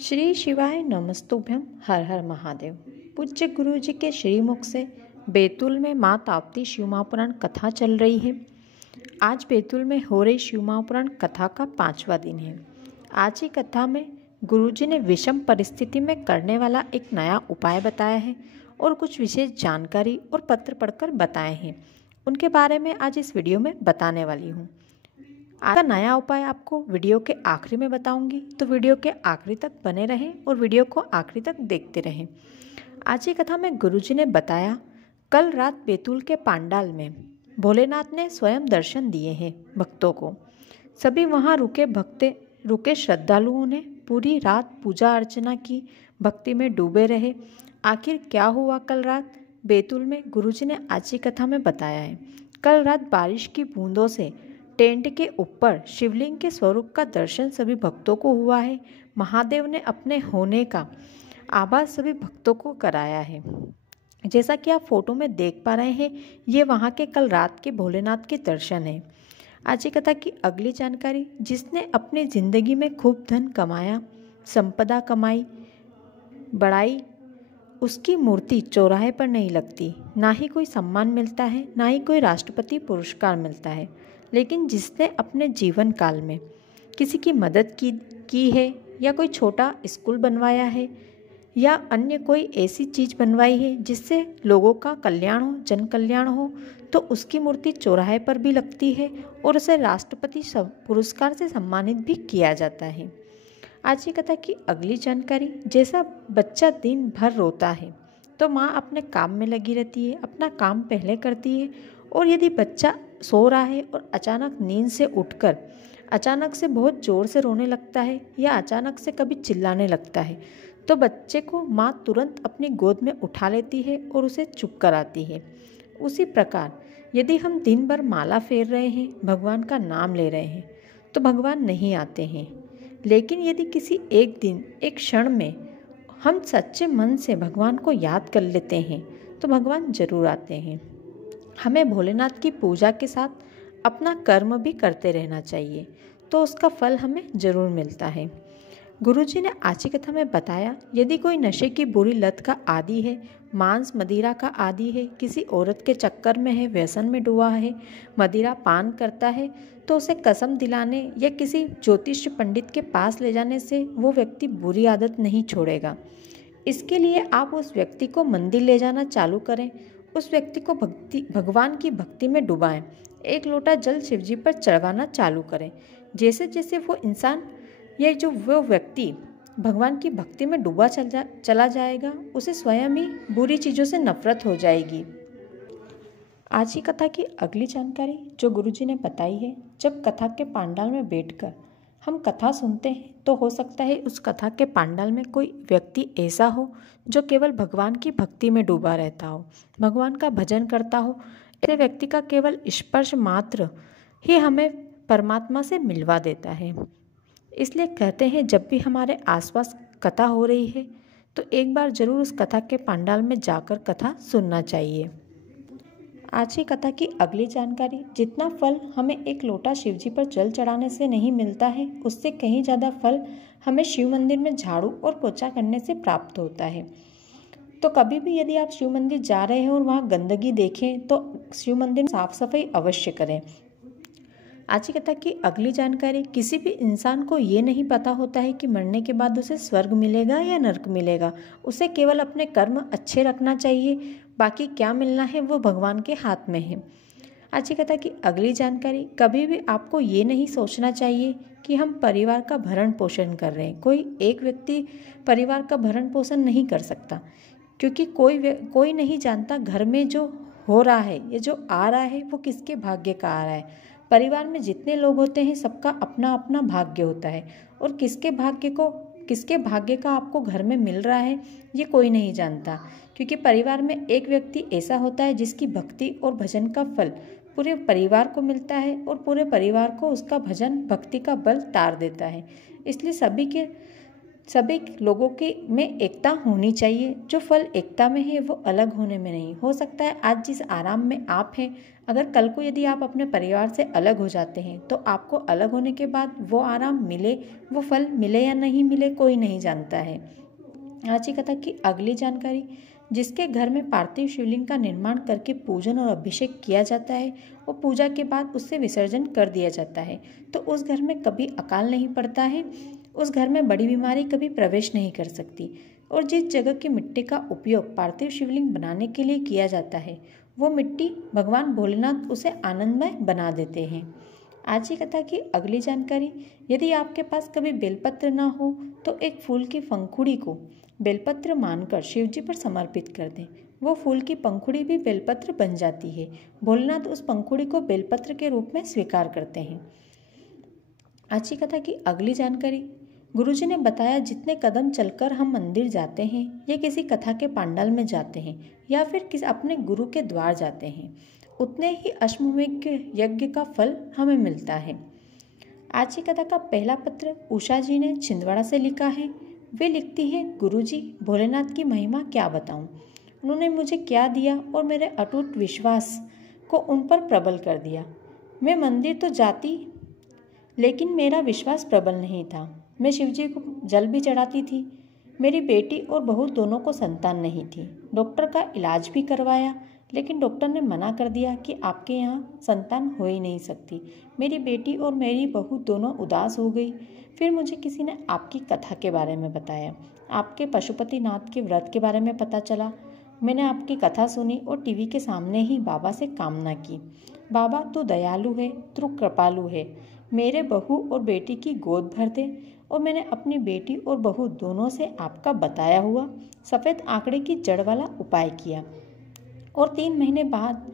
श्री शिवाय नमस्तुभ्यम। हर हर महादेव। पूज्य गुरु जी के श्रीमुख से बैतूल में माँ ताप्ती शिव महापुराण कथा चल रही है। आज बैतूल में हो रही शिव महापुराण कथा का 5वां दिन है। आज की कथा में गुरु जी ने विषम परिस्थिति में करने वाला एक नया उपाय बताया है और कुछ विशेष जानकारी और पत्र पढ़कर बताए हैं। उनके बारे में आज इस वीडियो में बताने वाली हूँ। आज का नया उपाय आपको वीडियो के आखिरी में बताऊंगी, तो वीडियो के आखिरी तक बने रहें और वीडियो को आखिरी तक देखते रहें। आज की कथा में गुरुजी ने बताया, कल रात बैतूल के पांडाल में भोलेनाथ ने स्वयं दर्शन दिए हैं भक्तों को। सभी वहां रुके श्रद्धालुओं ने पूरी रात पूजा अर्चना की, भक्ति में डूबे रहे। आखिर क्या हुआ कल रात बैतूल में, गुरुजी ने आज की कथा में बताया है। कल रात बारिश की बूंदों से टेंट के ऊपर शिवलिंग के स्वरूप का दर्शन सभी भक्तों को हुआ है। महादेव ने अपने होने का आभास सभी भक्तों को कराया है। जैसा कि आप फोटो में देख पा रहे हैं, ये वहाँ के कल रात के भोलेनाथ के दर्शन है। आज की कथा की अगली जानकारी, जिसने अपनी जिंदगी में खूब धन कमाया, संपदा कमाई, बढ़ाई, उसकी मूर्ति चौराहे पर नहीं लगती, ना ही कोई सम्मान मिलता है, ना ही कोई राष्ट्रपति पुरस्कार मिलता है। लेकिन जिसने अपने जीवन काल में किसी की मदद की है, या कोई छोटा स्कूल बनवाया है, या अन्य कोई ऐसी चीज़ बनवाई है जिससे लोगों का कल्याण हो, जन कल्याण हो, तो उसकी मूर्ति चौराहे पर भी लगती है और उसे राष्ट्रपति पुरस्कार से सम्मानित भी किया जाता है। आज की कथा की अगली जानकारी, जैसा बच्चा दिन भर रोता है तो माँ अपने काम में लगी रहती है, अपना काम पहले करती है, और यदि बच्चा सो रहा है और अचानक नींद से उठकर अचानक से बहुत ज़ोर से रोने लगता है या अचानक से कभी चिल्लाने लगता है, तो बच्चे को माँ तुरंत अपनी गोद में उठा लेती है और उसे चुप कराती है। उसी प्रकार यदि हम दिन भर माला फेर रहे हैं, भगवान का नाम ले रहे हैं, तो भगवान नहीं आते हैं। लेकिन यदि किसी एक दिन, एक क्षण में हम सच्चे मन से भगवान को याद कर लेते हैं, तो भगवान जरूर आते हैं। हमें भोलेनाथ की पूजा के साथ अपना कर्म भी करते रहना चाहिए, तो उसका फल हमें जरूर मिलता है। गुरुजी ने आज की कथा में बताया, यदि कोई नशे की बुरी लत का आदी है, मांस मदिरा का आदी है, किसी औरत के चक्कर में है, व्यसन में डूबा है, मदिरा पान करता है, तो उसे कसम दिलाने या किसी ज्योतिष पंडित के पास ले जाने से वो व्यक्ति बुरी आदत नहीं छोड़ेगा। इसके लिए आप उस व्यक्ति को मंदिर ले जाना चालू करें, उस व्यक्ति को भगवान की भक्ति में डुबाएं, एक लोटा जल शिवजी पर चढ़वाना चालू करें। जैसे जैसे वो इंसान या वो व्यक्ति भगवान की भक्ति में डूबा चला जाएगा, उसे स्वयं ही बुरी चीज़ों से नफरत हो जाएगी। आज की कथा की अगली जानकारी जो गुरुजी ने बताई है, जब कथा के पांडाल में बैठकर हम कथा सुनते हैं, तो हो सकता है उस कथा के पांडाल में कोई व्यक्ति ऐसा हो जो केवल भगवान की भक्ति में डूबा रहता हो, भगवान का भजन करता हो। ऐसे व्यक्ति का केवल स्पर्श मात्र ही हमें परमात्मा से मिलवा देता है। इसलिए कहते हैं, जब भी हमारे आसपास कथा हो रही है, तो एक बार जरूर उस कथा के पांडाल में जाकर कथा सुनना चाहिए। आज की कथा की अगली जानकारी, जितना फल हमें एक लोटा शिवजी पर जल चढ़ाने से नहीं मिलता है, उससे कहीं ज़्यादा फल हमें शिव मंदिर में झाड़ू और पोछा करने से प्राप्त होता है। तो कभी भी यदि आप शिव मंदिर जा रहे हैं और वहाँ गंदगी देखें, तो शिव मंदिर में साफ सफाई अवश्य करें। आज की कथा की अगली जानकारी, किसी भी इंसान को ये नहीं पता होता है कि मरने के बाद उसे स्वर्ग मिलेगा या नरक मिलेगा। उसे केवल अपने कर्म अच्छे रखना चाहिए, बाकी क्या मिलना है वो भगवान के हाथ में है। आज की कथा की अगली जानकारी, कभी भी आपको ये नहीं सोचना चाहिए कि हम परिवार का भरण पोषण कर रहे हैं। कोई एक व्यक्ति परिवार का भरण पोषण नहीं कर सकता, क्योंकि कोई नहीं जानता घर में जो हो रहा है या जो आ रहा है वो किसके भाग्य का आ रहा है। परिवार में जितने लोग होते हैं, सबका अपना अपना भाग्य होता है, और किसके भाग्य का आपको घर में मिल रहा है ये कोई नहीं जानता। क्योंकि परिवार में एक व्यक्ति ऐसा होता है जिसकी भक्ति और भजन का फल पूरे परिवार को मिलता है, और पूरे परिवार को उसका भजन भक्ति का बल तार देता है। इसलिए सभी लोगों के में एकता होनी चाहिए। जो फल एकता में है वो अलग होने में नहीं। हो सकता है आज जिस आराम में आप हैं, अगर कल को यदि आप अपने परिवार से अलग हो जाते हैं तो आपको अलग होने के बाद वो आराम मिले, वो फल मिले या नहीं मिले, कोई नहीं जानता है। आज की कथा की अगली जानकारी, जिसके घर में पार्थिव शिवलिंग का निर्माण करके पूजन और अभिषेक किया जाता है और पूजा के बाद उससे विसर्जन कर दिया जाता है, तो उस घर में कभी अकाल नहीं पड़ता है, उस घर में बड़ी बीमारी कभी प्रवेश नहीं कर सकती। और जिस जगह की मिट्टी का उपयोग पार्थिव शिवलिंग बनाने के लिए किया जाता है, वो मिट्टी भगवान भोलेनाथ उसे आनंदमय बना देते हैं। आज की कथा की अगली जानकारी, यदि आपके पास कभी बेलपत्र ना हो तो एक फूल की पंखुड़ी को बेलपत्र मानकर शिवजी पर समर्पित कर दें। वो फूल की पंखुड़ी भी बेलपत्र बन जाती है। भोलेनाथ उस पंखुड़ी को बेलपत्र के रूप में स्वीकार करते हैं। आज की कथा की अगली जानकारी, गुरुजी ने बताया जितने कदम चलकर हम मंदिर जाते हैं या किसी कथा के पंडाल में जाते हैं या फिर किसी अपने गुरु के द्वार जाते हैं, उतने ही अश्वमेध यज्ञ का फल हमें मिलता है। आज की कथा का पहला पत्र उषा जी ने छिंदवाड़ा से लिखा है। वे लिखती हैं, गुरुजी भोलेनाथ की महिमा क्या बताऊं, उन्होंने मुझे क्या दिया और मेरे अटूट विश्वास को उन पर प्रबल कर दिया। मैं मंदिर तो जाती लेकिन मेरा विश्वास प्रबल नहीं था। मैं शिवजी को जल भी चढ़ाती थी। मेरी बेटी और बहू दोनों को संतान नहीं थी। डॉक्टर का इलाज भी करवाया लेकिन डॉक्टर ने मना कर दिया कि आपके यहाँ संतान हो ही नहीं सकती। मेरी बेटी और मेरी बहू दोनों उदास हो गई। फिर मुझे किसी ने आपकी कथा के बारे में बताया, आपके पशुपतिनाथ के व्रत के बारे में पता चला। मैंने आपकी कथा सुनी और टीवी के सामने ही बाबा से कामना की, बाबा तू दयालु है, तू कृपालु है, मेरे बहू और बेटी की गोद भर दे। और मैंने अपनी बेटी और बहू दोनों से आपका बताया हुआ सफ़ेद आंकड़े की जड़ वाला उपाय किया और 3 महीने बाद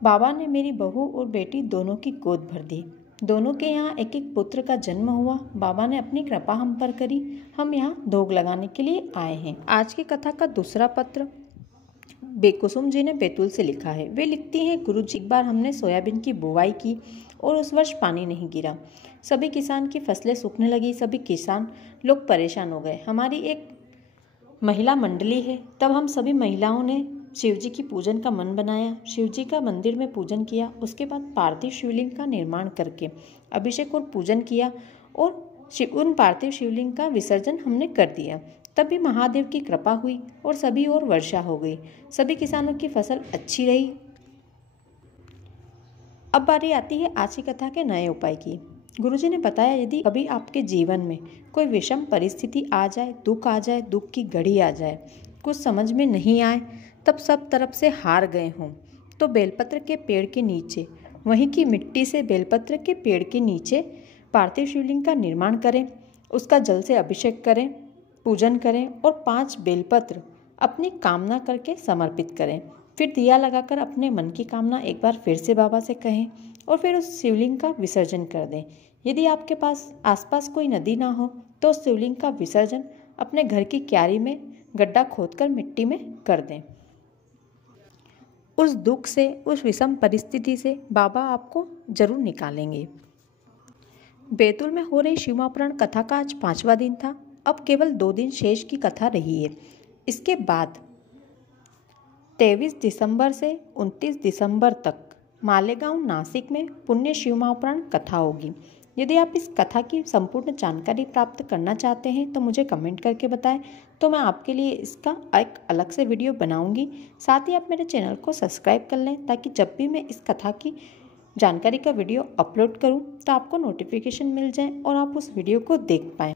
बाबा ने मेरी बहू और बेटी दोनों की गोद भर दी। दोनों के यहाँ एक एक पुत्र का जन्म हुआ। बाबा ने अपनी कृपा हम पर करी। हम यहाँ धोग लगाने के लिए आए हैं। आज की कथा का दूसरा पत्र बेकुसुम जी ने बैतूल से लिखा है। वे लिखती हैं, गुरुजी एक बार हमने सोयाबीन की बुवाई की और उस वर्ष पानी नहीं गिरा। सभी किसान की फसलें सूखने लगी। सभी किसान लोग परेशान हो गए। हमारी एक महिला मंडली है। तब हम सभी महिलाओं ने शिवजी की पूजन का मन बनाया। शिवजी का मंदिर में पूजन किया। उसके बाद पार्थिव शिवलिंग का निर्माण करके अभिषेक और पूजन किया और उन पार्थिव शिवलिंग का विसर्जन हमने कर दिया। तभी महादेव की कृपा हुई और सभी ओर वर्षा हो गई। सभी किसानों की फसल अच्छी रही। अब बारी आती है आज की कथा के नए उपाय की। गुरुजी ने बताया, यदि कभी आपके जीवन में कोई विषम परिस्थिति आ जाए, दुख आ जाए, दुख की घड़ी आ जाए, कुछ समझ में नहीं आए, तब सब तरफ से हार गए हों, तो बेलपत्र के पेड़ के नीचे, वहीं की मिट्टी से बेलपत्र के पेड़ के नीचे पार्थिव शिवलिंग का निर्माण करें, उसका जल से अभिषेक करें, पूजन करें और 5 बेलपत्र अपनी कामना करके समर्पित करें। फिर दिया लगाकर अपने मन की कामना एक बार फिर से बाबा से कहें और फिर उस शिवलिंग का विसर्जन कर दें। यदि आपके पास आसपास कोई नदी ना हो तो उस शिवलिंग का विसर्जन अपने घर की क्यारी में गड्ढा खोदकर मिट्टी में कर दें। उस दुख से, उस विषम परिस्थिति से बाबा आपको जरूर निकालेंगे। बैतूल में हो रही शिव महापुराण कथा का आज 5वां दिन था। अब केवल 2 दिन शेष की कथा रही है। इसके बाद 23 दिसंबर से 29 दिसंबर तक मालेगांव नासिक में पुण्य शिव महापुराण कथा होगी। यदि आप इस कथा की संपूर्ण जानकारी प्राप्त करना चाहते हैं तो मुझे कमेंट करके बताएं, तो मैं आपके लिए इसका एक अलग से वीडियो बनाऊंगी। साथ ही आप मेरे चैनल को सब्सक्राइब कर लें ताकि जब भी मैं इस कथा की जानकारी का वीडियो अपलोड करूं तो आपको नोटिफिकेशन मिल जाए और आप उस वीडियो को देख पाएँ।